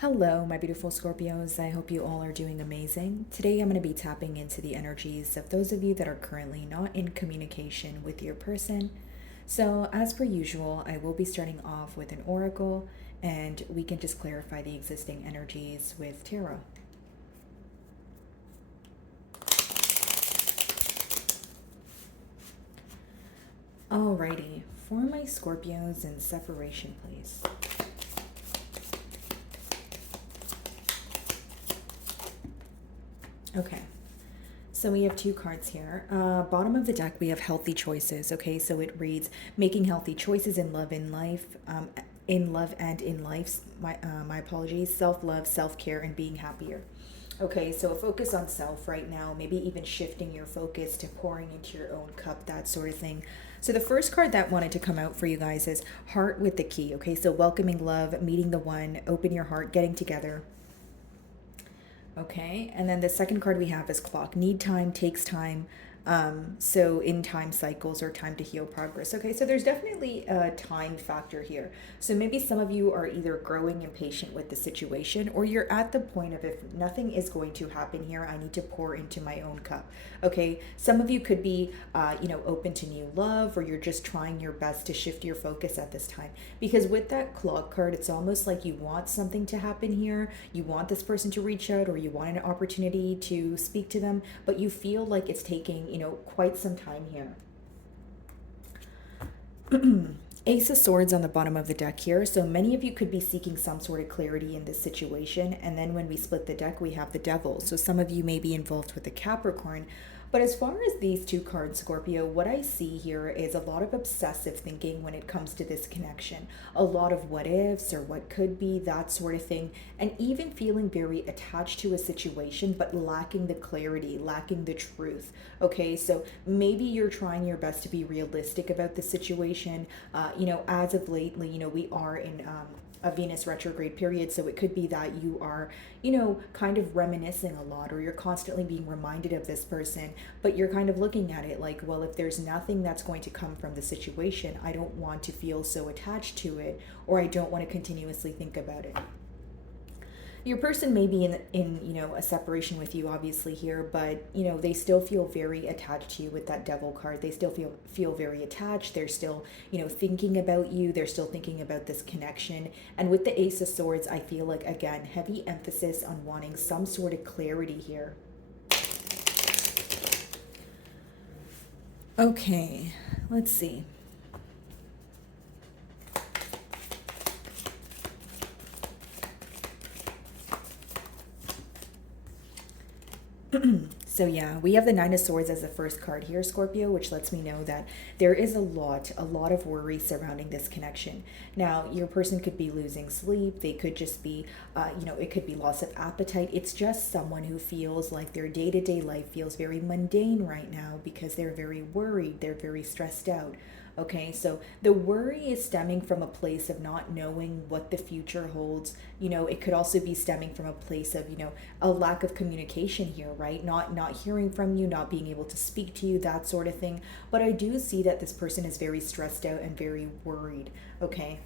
Hello, my beautiful Scorpios. I hope you all are doing amazing. Today, I'm going to be tapping into the energies of those of you that are currently not in communication with your person. So, as per usual, I will be starting off with an oracle and we can just clarify the existing energies with tarot. Alrighty, for my Scorpios in separation, please. Okay. So we have two cards here. Bottom of the deck, we have healthy choices. Okay, so it reads making healthy choices in love and life, in love and in life. My apologies. Self love, self care, and being happier. Okay, so a focus on self right now. Maybe even shifting your focus to pouring into your own cup, that sort of thing. So the first card that wanted to come out for you guys is Heart with the Key. Okay, so welcoming love, meeting the one, open your heart, getting together. Okay, and then the second card we have is Clock. Need time, takes time. So in time cycles or time to heal progress. Okay, so there's definitely a time factor here. So maybe some of you are either growing impatient with the situation or you're at the point of if nothing is going to happen here, I need to pour into my own cup. Okay, some of you could be, open to new love or you're just trying your best to shift your focus at this time. Because with that Clock card, it's almost like you want something to happen here. You want this person to reach out or you want an opportunity to speak to them, but you feel like it's taking quite some time here. Ace of Swords on the bottom of the deck here. So many of you could be seeking some sort of clarity in this situation. And then when we split the deck, we have the Devil. So some of you may be involved with the Capricorn. But as far as these two cards, Scorpio, what I see here is a lot of obsessive thinking when it comes to this connection. A lot of what ifs or what could be, that sort of thing. And even feeling very attached to a situation, but lacking the clarity, lacking the truth. Okay, so maybe you're trying your best to be realistic about the situation. As of lately, we are in a Venus retrograde period. So it could be that you are, kind of reminiscing a lot or you're constantly being reminded of this person, but you're kind of looking at it like, well, if there's nothing that's going to come from the situation, I don't want to feel so attached to it or I don't want to continuously think about it. Your person may be in a separation with you obviously here, but they still feel very attached to you with that Devil card. They still feel very attached. They're still thinking about you. They're still thinking about this connection. And with the Ace of Swords, I feel like, again, heavy emphasis on wanting some sort of clarity here. Okay, let's see. So yeah, we have the Nine of Swords as the first card here, Scorpio, which lets me know that there is a lot of worry surrounding this connection. Now, your person could be losing sleep. They could just be, it could be loss of appetite. It's just someone who feels like their day-to-day life feels very mundane right now because they're very worried. They're very stressed out. Okay, so the worry is stemming from a place of not knowing what the future holds. It could also be stemming from a place of, a lack of communication here, right? Not hearing from you, not being able to speak to you, that sort of thing. But I do see that this person is very stressed out and very worried, okay?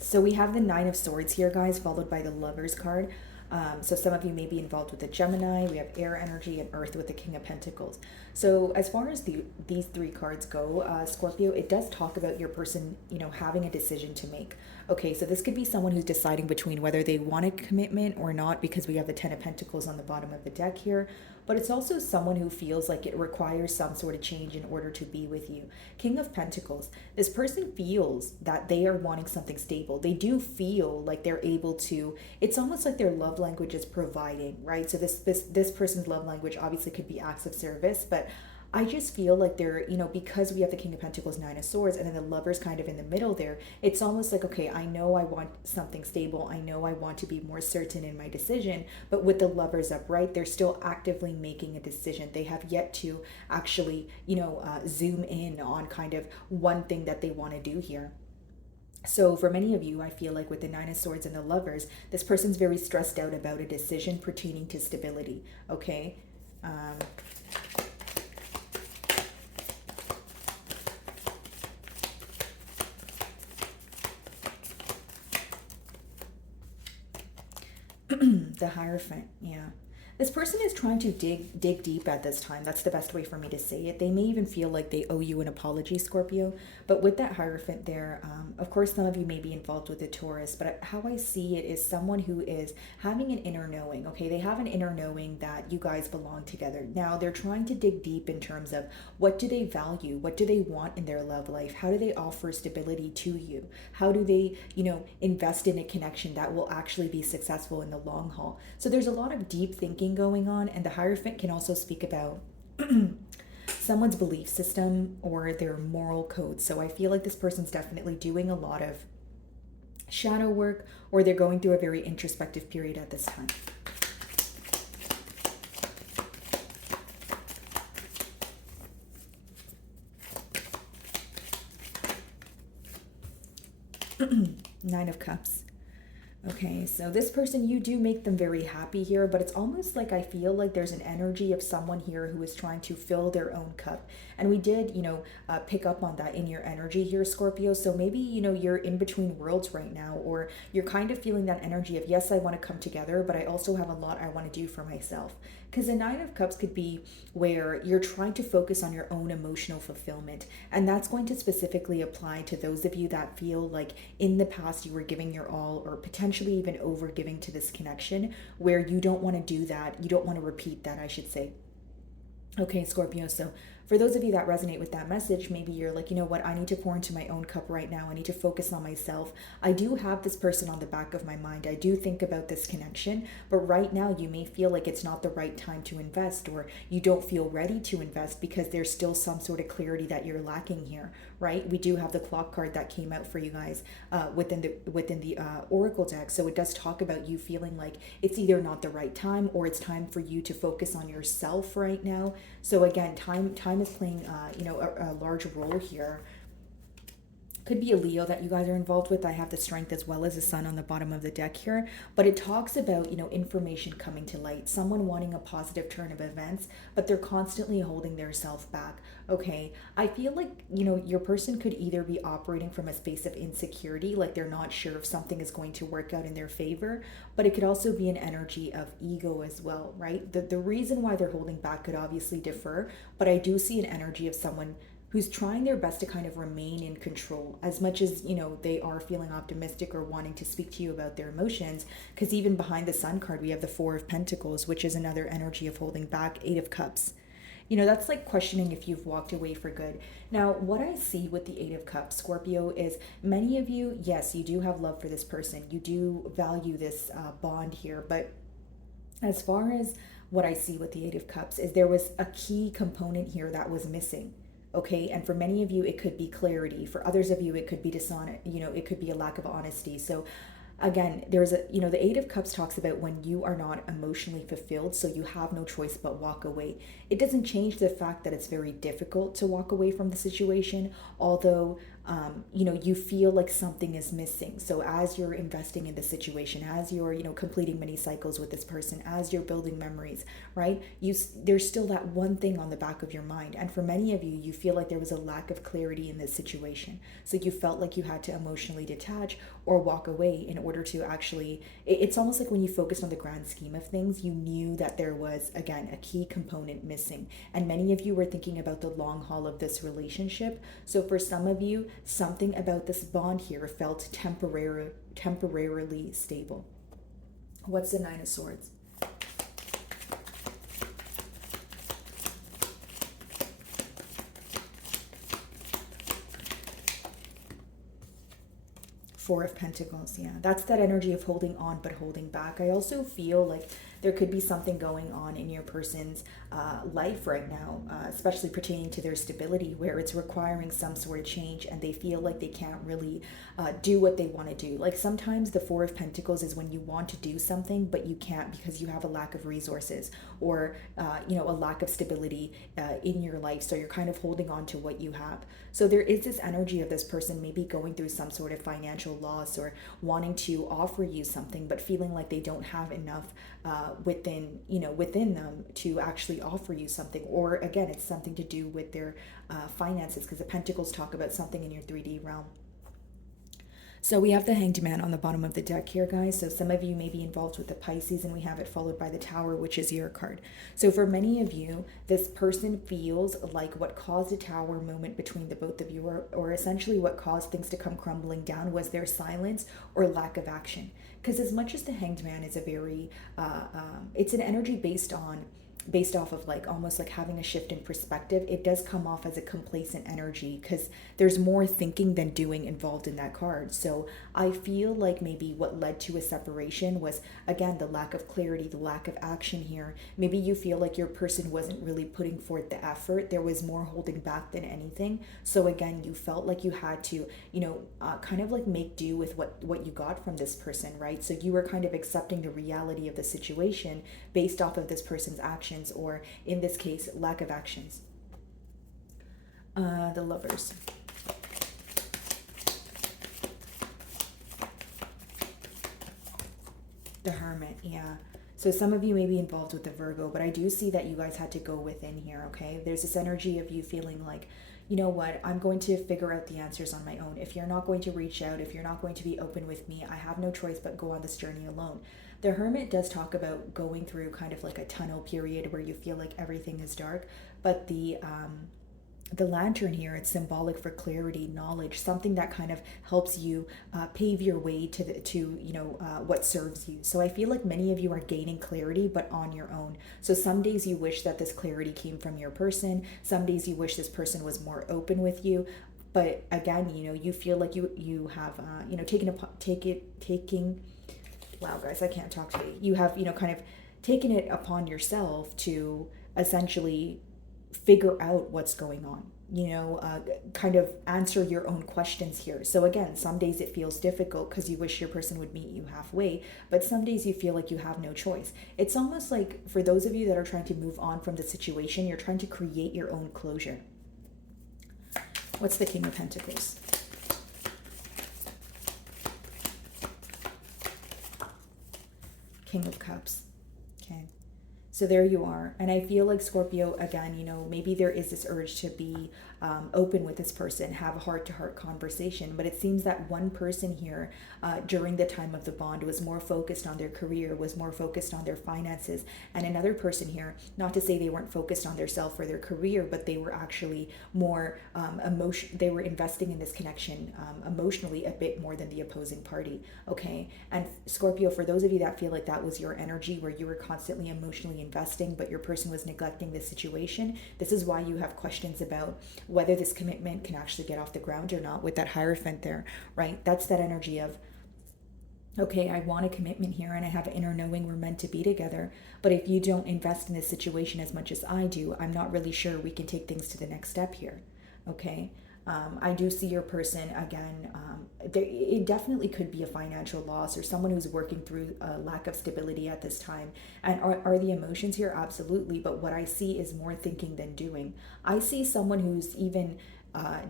So we have the Nine of Swords here, guys, followed by the Lovers card. So some of you may be involved with the Gemini. We have air energy and earth with the King of Pentacles. So as far as these three cards go, Scorpio, it does talk about your person, having a decision to make. Okay, so this could be someone who's deciding between whether they want a commitment or not because we have the Ten of Pentacles on the bottom of the deck here. But it's also someone who feels like it requires some sort of change in order to be with you. King of Pentacles, this person feels that they are wanting something stable. They do feel like they're able to, it's almost like their love language is providing, right? So this person's love language obviously could be acts of service, but I just feel like they're, because we have the King of Pentacles, Nine of Swords, and then the Lovers kind of in the middle there, it's almost like, okay, I know I want something stable. I know I want to be more certain in my decision, but with the Lovers upright, they're still actively making a decision. They have yet to actually, zoom in on kind of one thing that they want to do here. So for many of you, I feel like with the Nine of Swords and the Lovers, this person's very stressed out about a decision pertaining to stability, okay? The Hierophant, yeah. This person is trying to dig deep at this time. That's the best way for me to say it. They may even feel like they owe you an apology, Scorpio. But with that Hierophant there, of course, some of you may be involved with a Taurus. But how I see it is someone who is having an inner knowing. Okay, they have an inner knowing that you guys belong together. Now they're trying to dig deep in terms of what do they value, what do they want in their love life, how do they offer stability to you, how do they, invest in a connection that will actually be successful in the long haul. So there's a lot of deep thinking going on, and the Hierophant can also speak about someone's belief system or their moral code. So I feel like this person's definitely doing a lot of shadow work, or they're going through a very introspective period at this time. Nine of Cups. Okay, so this person, you do make them very happy here, but it's almost like I feel like there's an energy of someone here who is trying to fill their own cup. And we did, pick up on that in your energy here, Scorpio. So maybe, you're in between worlds right now, or you're kind of feeling that energy of, yes, I want to come together, but I also have a lot I want to do for myself. Because the Nine of Cups could be where you're trying to focus on your own emotional fulfillment. And that's going to specifically apply to those of you that feel like in the past you were giving your all, or potentially even over giving to this connection, where you don't want to do that. You don't want to repeat that, I should say. Okay, Scorpio, so for those of you that resonate with that message, maybe you're like, you know what, I need to pour into my own cup right now. I need to focus on myself. I do have this person on the back of my mind. I do think about this connection, but right now you may feel like it's not the right time to invest, or you don't feel ready to invest because there's still some sort of clarity that you're lacking here, right? We do have the clock card that came out for you guys within the Oracle deck. So it does talk about you feeling like it's either not the right time, or it's time for you to focus on yourself right now. So again, time is playing a large role here. Could be a Leo that you guys are involved with. I have the Strength as well as the Sun on the bottom of the deck here, but it talks about, information coming to light, someone wanting a positive turn of events, but they're constantly holding their self back. Okay, I feel like, your person could either be operating from a space of insecurity, like they're not sure if something is going to work out in their favor, but it could also be an energy of ego as well, right? The reason why they're holding back could obviously differ, but I do see an energy of someone who's trying their best to kind of remain in control as much as, they are feeling optimistic or wanting to speak to you about their emotions. Because even behind the Sun card, we have the Four of Pentacles, which is another energy of holding back. Eight of Cups. That's like questioning if you've walked away for good. Now, what I see with the Eight of Cups, Scorpio, is many of you, yes, you do have love for this person. You do value this bond here. But as far as what I see with the Eight of Cups is there was a key component here that was missing. Okay, and for many of you it could be clarity, for others of you it could be dishonest, it could be a lack of honesty. So again, there's the Eight of Cups talks about when you are not emotionally fulfilled, so you have no choice but walk away. It doesn't change the fact that it's very difficult to walk away from the situation, although you feel like something is missing. So as you're investing in the situation, as you're completing many cycles with this person, as you're building memories, right, there's still that one thing on the back of your mind. And for many of you, you feel like there was a lack of clarity in this situation, so you felt like you had to emotionally detach or walk away in order to actually, it's almost like when you focused on the grand scheme of things, you knew that there was, again, a key component missing. And many of you were thinking about the long haul of this relationship. So for some of you, something about this bond here felt temporarily stable. What's the Nine of Swords? Four of Pentacles, yeah. That's that energy of holding on but holding back. I also feel like there could be something going on in your person's life right now, especially pertaining to their stability, where it's requiring some sort of change and they feel like they can't really do what they want to do. Like sometimes the Four of Pentacles is when you want to do something, but you can't because you have a lack of resources or, a lack of stability in your life. So you're kind of holding on to what you have. So there is this energy of this person maybe going through some sort of financial loss or wanting to offer you something, but feeling like they don't have enough within them to actually offer you something. Or again, it's something to do with their finances, because the Pentacles talk about something in your 3D realm. So we have the Hanged Man on the bottom of the deck here, guys. So some of you may be involved with the Pisces, and we have it followed by the Tower, which is your card. So for many of you, this person feels like what caused a Tower moment between the both of you, or essentially what caused things to come crumbling down, was their silence or lack of action. Because as much as the Hanged Man is a very, it's an energy based off of like almost like having a shift in perspective, it does come off as a complacent energy because there's more thinking than doing involved in that card. So I feel like maybe what led to a separation was, again, the lack of clarity, the lack of action here. Maybe you feel like your person wasn't really putting forth the effort. There was more holding back than anything. So again, you felt like you had to, kind of like make do with what you got from this person, right? So you were kind of accepting the reality of the situation based off of this person's actions, or in this case, lack of actions. The Lovers. The Hermit, yeah. So some of you may be involved with the Virgo, but I do see that you guys had to go within here, okay? There's this energy of you feeling like, you know what, I'm going to figure out the answers on my own. If you're not going to reach out, if you're not going to be open with me, I have no choice but go on this journey alone. The Hermit does talk about going through kind of like a tunnel period where you feel like everything is dark, but the Lantern here, it's symbolic for clarity, knowledge, something that kind of helps you pave your way to what serves you. So I feel like many of you are gaining clarity, but on your own. So some days you wish that this clarity came from your person. Some days you wish this person was more open with you. But again, you feel like you have taking. Wow, guys, I can't talk today. You have kind of taken it upon yourself to essentially figure out what's going on, kind of answer your own questions here. So again, some days it feels difficult because you wish your person would meet you halfway, but some days you feel like you have no choice. It's almost like for those of you that are trying to move on from the situation, you're trying to create your own closure. What's the King of Pentacles? King of Cups. Okay. So there you are. And I feel like Scorpio, again, maybe there is this urge to be open with this person, have a heart-to-heart conversation. But it seems that one person here during the time of the bond was more focused on their career, was more focused on their finances. And another person here, not to say they weren't focused on their self or their career, but they were actually more they were investing in this connection emotionally a bit more than the opposing party. Okay. And Scorpio, for those of you that feel like that was your energy, where you were constantly emotionally investing, but your person was neglecting the situation, this is why you have questions about whether this commitment can actually get off the ground or not with that Hierophant there, right? That's that energy of, okay, I want a commitment here and I have an inner knowing we're meant to be together, but if you don't invest in this situation as much as I do, I'm not really sure we can take things to the next step here, okay? I do see your person, again, it definitely could be a financial loss or someone who's working through a lack of stability at this time. And are the emotions here? Absolutely. But what I see is more thinking than doing. I see someone who's even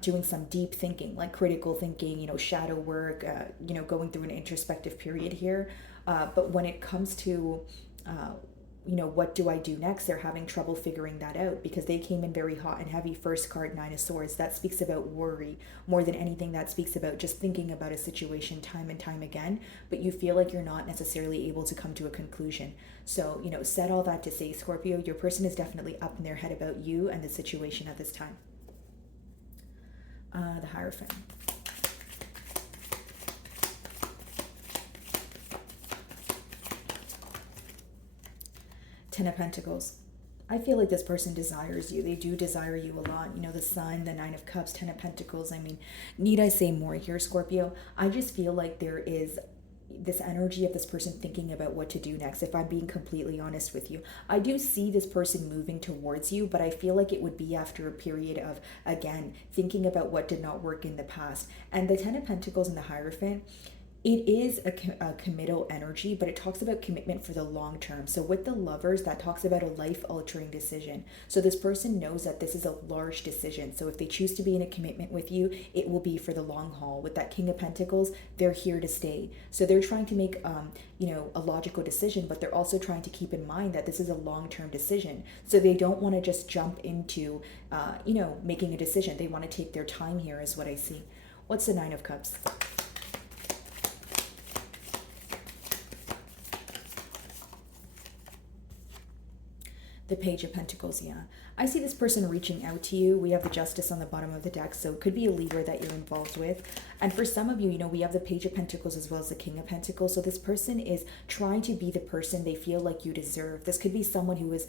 doing some deep thinking, like critical thinking, shadow work, going through an introspective period here. But when it comes to what do I do next? They're having trouble figuring that out because they came in very hot and heavy. First card, Nine of Swords. That speaks about worry more than anything. That speaks about just thinking about a situation time and time again, but you feel like you're not necessarily able to come to a conclusion. So, said all that to say, Scorpio, your person is definitely up in their head about you and the situation at this time. The Hierophant. Ten of Pentacles. I feel like this person desires you. They do desire you a lot. The Sun, the Nine of Cups, Ten of Pentacles. I mean, need I say more here, Scorpio? I just feel like there is this energy of this person thinking about what to do next, if I'm being completely honest with you. I do see this person moving towards you, but I feel like it would be after a period of, again, thinking about what did not work in the past. And the Ten of Pentacles and the Hierophant, it is a committal energy, but it talks about commitment for the long term. So with the Lovers, that talks about a life-altering decision. So this person knows that this is a large decision. So if they choose to be in a commitment with you, it will be for the long haul. With that King of Pentacles, they're here to stay. So they're trying to make, a logical decision, but they're also trying to keep in mind that this is a long-term decision. So they don't want to just jump into, making a decision. They want to take their time here is what I see. What's the Nine of Cups? The Page of Pentacles, yeah. I see this person reaching out to you. We have the Justice on the bottom of the deck, so it could be a Libra that you're involved with. And for some of you, we have the Page of Pentacles as well as the King of Pentacles. So this person is trying to be the person they feel like you deserve. This could be someone who is,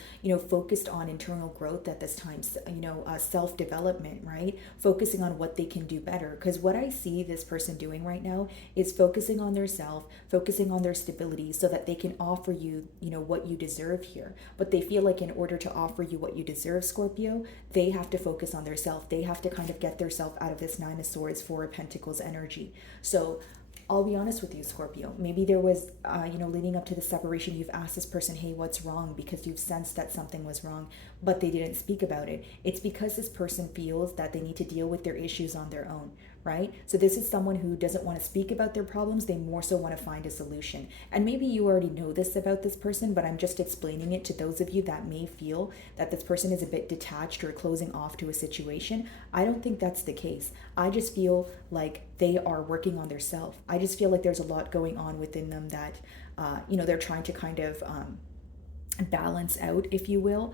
focused on internal growth at this time, self-development, right? Focusing on what they can do better. Because what I see this person doing right now is focusing on their self, focusing on their stability so that they can offer you, what you deserve here. But they feel like in order to offer you what you deserve, Scorpio, they have to focus on their self. They have to kind of get their self out of this Nine of Swords, Four of Pentacles energy. So I'll be honest with you, Scorpio. Maybe there was, leading up to the separation, you've asked this person, hey, what's wrong? Because you've sensed that something was wrong, but they didn't speak about it. It's because this person feels that they need to deal with their issues on their own, right? So this is someone who doesn't want to speak about their problems. They more so want to find a solution. And maybe you already know this about this person, but I'm just explaining it to those of you that may feel that this person is a bit detached or closing off to a situation. I don't think that's the case. I just feel like they are working on their self. I just feel like there's a lot going on within them that, they're trying to kind of balance out, if you will,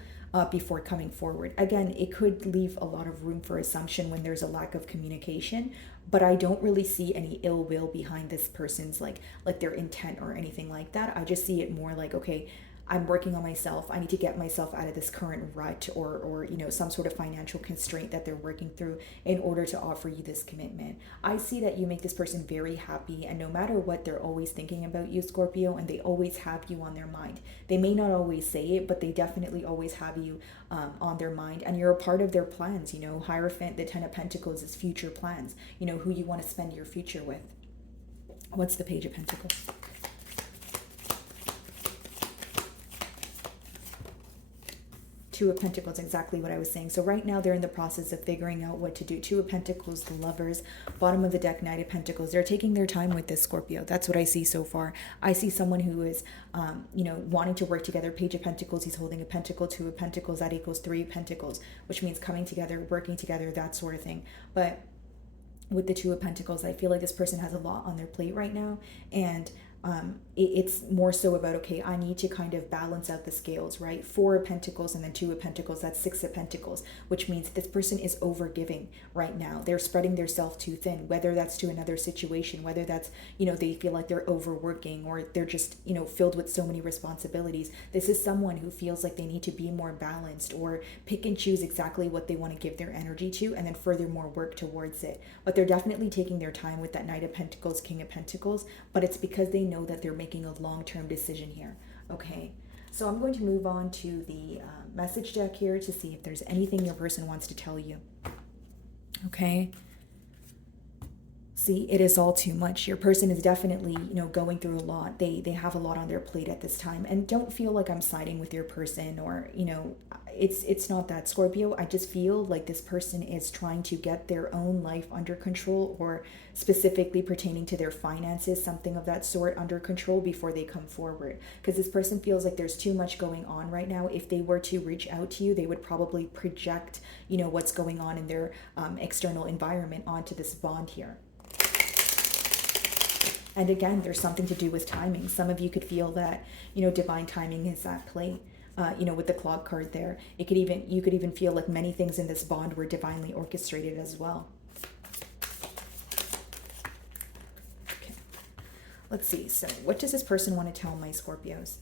before coming forward. Again, it could leave a lot of room for assumption when there's a lack of communication, but I don't really see any ill will behind this person's like their intent or anything like that. I just see it more like, okay, I'm working on myself. I need to get myself out of this current rut or some sort of financial constraint that they're working through in order to offer you this commitment. I see that you make this person very happy, and no matter what, they're always thinking about you, Scorpio, and they always have you on their mind. They may not always say it, but they definitely always have you on their mind, and you're a part of their plans. Hierophant, the Ten of Pentacles, is future plans. Who you want to spend your future with. What's the Page of Pentacles? Two of Pentacles, exactly what I was saying. So right now they're in the process of figuring out what to do. Two of Pentacles, the Lovers, bottom of the deck, Knight of Pentacles. They're taking their time with this, Scorpio. That's what I see so far. I see someone who is, wanting to work together. Page of Pentacles, he's holding a Pentacle. Two of Pentacles, that equals Three of Pentacles, which means coming together, working together, that sort of thing. But with the Two of Pentacles, I feel like this person has a lot on their plate right now, and it's more so about, okay, I need to kind of balance out the scales, right? Four of Pentacles and then Two of Pentacles, that's Six of Pentacles, which means this person is over giving right now. They're spreading their self too thin, whether that's to another situation, whether that's, they feel like they're overworking or they're just, filled with so many responsibilities. This is someone who feels like they need to be more balanced or pick and choose exactly what they want to give their energy to and then furthermore work towards it. But they're definitely taking their time with that Knight of Pentacles, King of Pentacles, but it's because they know that they're making a long-term decision here. Okay, so I'm going to move on to the message deck here to see if there's anything your person wants to tell you. Okay, see, it is all too much. Your person is definitely, going through a lot. They have a lot on their plate at this time, and don't feel like I'm siding with your person or, it's not that, Scorpio. I just feel like this person is trying to get their own life under control, or specifically pertaining to their finances, something of that sort, under control before they come forward. Because this person feels like there's too much going on right now. If they were to reach out to you, they would probably project, what's going on in their external environment onto this bond here. And again, there's something to do with timing. Some of you could feel that, divine timing is at play. With the clock card there, you could even feel like many things in this bond were divinely orchestrated as well. Okay, let's see. So what does this person want to tell my Scorpios?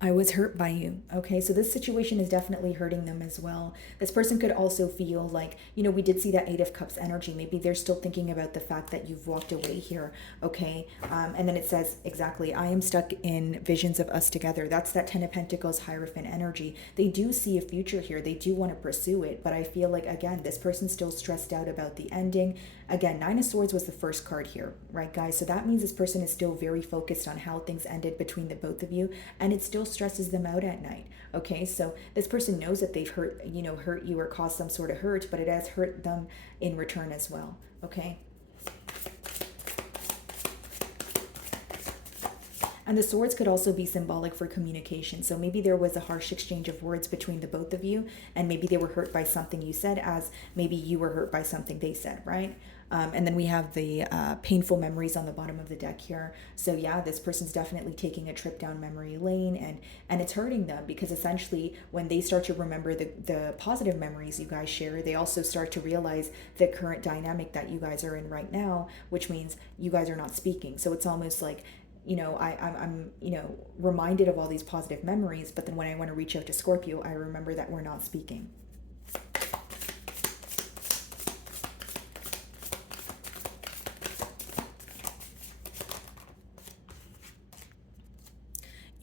I was hurt by you. Okay, so this situation is definitely hurting them as well. This person could also feel like, we did see that Eight of Cups energy. Maybe they're still thinking about the fact that you've walked away here. Okay, and then it says exactly, I am stuck in visions of us together. That's that Ten of Pentacles, Hierophant energy. They do see a future here. They do want to pursue it, but I feel like, again, this person's still stressed out about the ending. Again, Nine of Swords was the first card here, right, guys? So that means this person is still very focused on how things ended between the both of you, and it still stresses them out at night. Okay, so this person knows that they've hurt you or caused some sort of hurt, but it has hurt them in return as well. Okay. And the swords could also be symbolic for communication. So maybe there was a harsh exchange of words between the both of you, and maybe they were hurt by something you said, as maybe you were hurt by something they said, right? And then we have the painful memories on the bottom of the deck here. So yeah, this person's definitely taking a trip down memory lane, and it's hurting them, because essentially when they start to remember the positive memories you guys share, they also start to realize the current dynamic that you guys are in right now, which means you guys are not speaking. So it's almost like, I'm reminded of all these positive memories, but then when I want to reach out to Scorpio, I remember that we're not speaking.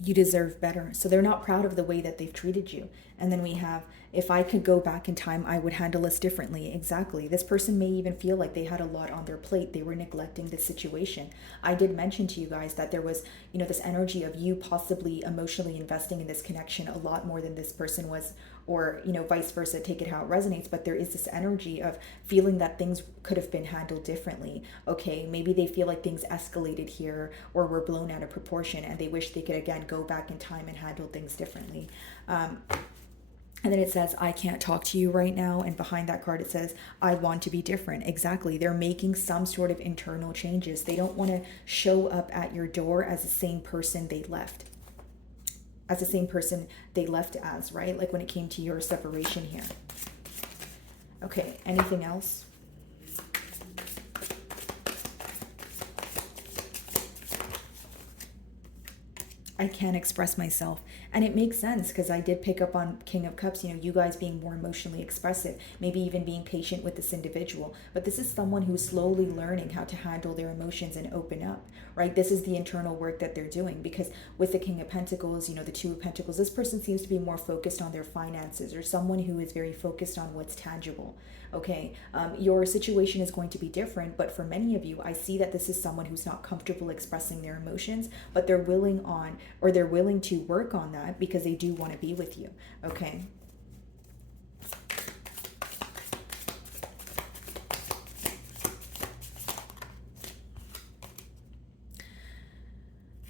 You deserve better. So they're not proud of the way that they've treated you. And then we have, if I could go back in time, I would handle this differently. Exactly. This person may even feel like they had a lot on their plate. They were neglecting the situation. I did mention to you guys that there was, this energy of you possibly emotionally investing in this connection a lot more than this person was, or, vice versa, take it how it resonates. But there is this energy of feeling that things could have been handled differently. Okay, maybe they feel like things escalated here or were blown out of proportion, and they wish they could, again, go back in time and handle things differently. And then it says, I can't talk to you right now. And behind that card, it says, I want to be different. Exactly. They're making some sort of internal changes. They don't want to show up at your door as the same person they left. As the same person they left as, right? Like when it came to your separation here. Okay, anything else? I can't express myself. And it makes sense, because I did pick up on King of Cups, you guys being more emotionally expressive, maybe even being patient with this individual. But this is someone who's slowly learning how to handle their emotions and open up, right? This is the internal work that they're doing, because with the King of Pentacles, the Two of Pentacles, this person seems to be more focused on their finances, or someone who is very focused on what's tangible. Okay, your situation is going to be different, but for many of you, I see that this is someone who's not comfortable expressing their emotions, but they're willing to work on that, because they do want to be with you. Okay.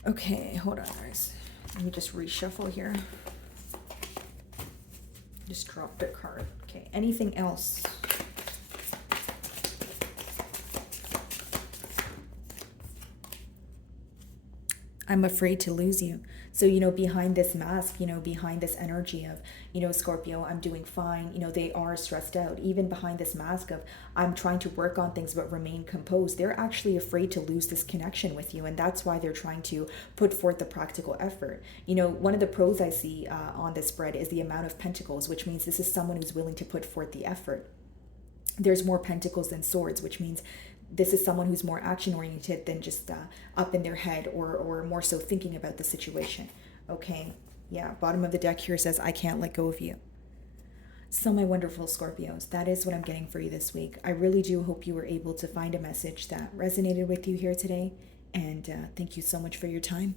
Okay, hold on, guys. Let me just reshuffle here. Just dropped a card. Okay, anything else? I'm afraid to lose you. So, behind this mask, behind this energy of, Scorpio, I'm doing fine, they are stressed out. Even behind this mask of, I'm trying to work on things but remain composed, they're actually afraid to lose this connection with you. And that's why they're trying to put forth the practical effort. One of the pros I see on this spread is the amount of pentacles, which means this is someone who's willing to put forth the effort. There's more pentacles than swords, which means this is someone who's more action oriented than just up in their head, or more so thinking about the situation. Okay, yeah, bottom of the deck here says, I can't let go of you. So my wonderful Scorpios, that is what I'm getting for you this week. I really do hope you were able to find a message that resonated with you here today. And thank you so much for your time.